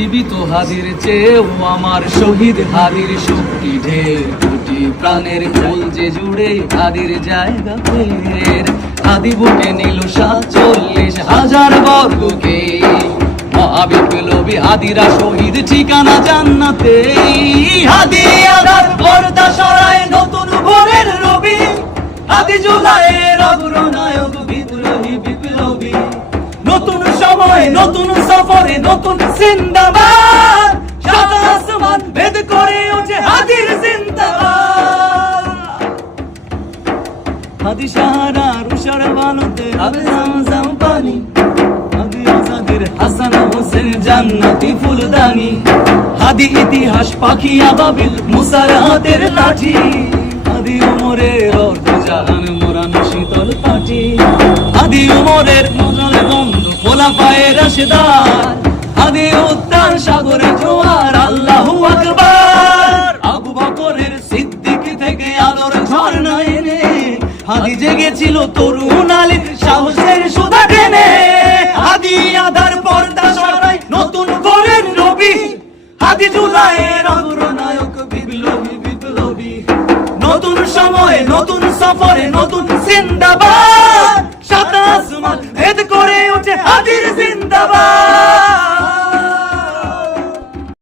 জীবিত হাদির চেয়েও আমার শহীদ হাদির শক্তি ঢের, কোটি প্রাণের ফুল যে জুড়ে হাদির জায়গা ফের। হাদি বুকে নিল 47,000 বর্গকে, মহাবিপ্লবী হাদিরা শহীদ ঠিকানা জান্নাতে। হাদি আধার পর্দা সরায় নতুন ভোরের রবি, হাদি জুলাইয়ের অগ্রনায়ক বিদ্রোহী বিপ্লবী। নতুন সময় নতুন সফরে নতুন জিন্দাবাদ, সাত আসমান ভেদ করে ওঠে হাদির জিন্দাবাদ। হাদি সাহারার উষার বালুতে আবে জামজাম পানি, হাদি আজাদের হাসান হোসেন জান্নাতি ফুলদানি। হাদি ইতিহাস পাখি আবাবিল মুসার হাতের লাঠি, হাদি ওমরের অর্ধজাহান মোরানো শীতল পাটি। হাদি ওমরের মজল বন্ধ খোলা পায়ে রাশেদার, হাদি উদ্যান সাগরে জোয়ার আল্লাহু আকবার। আবু বকরের সিদ্দিক থেকে আলোর ঝর্ণা এনে, হাদি জেগেছিল তরুণ আলীর সাহসের সুধা টেনে। হাদি আধার পর্দা সরাই নতুন ভোরের রবি, হাদি জুলাইয়ের অগ্রনায়ক বিপ্লবী বিপ্লবী। নতুন সময় নতুন সফরে নতুন জিন্দাবাদ, সাত আসমান ভেদ করে ওঠে হাদির জিন্দাবাদ।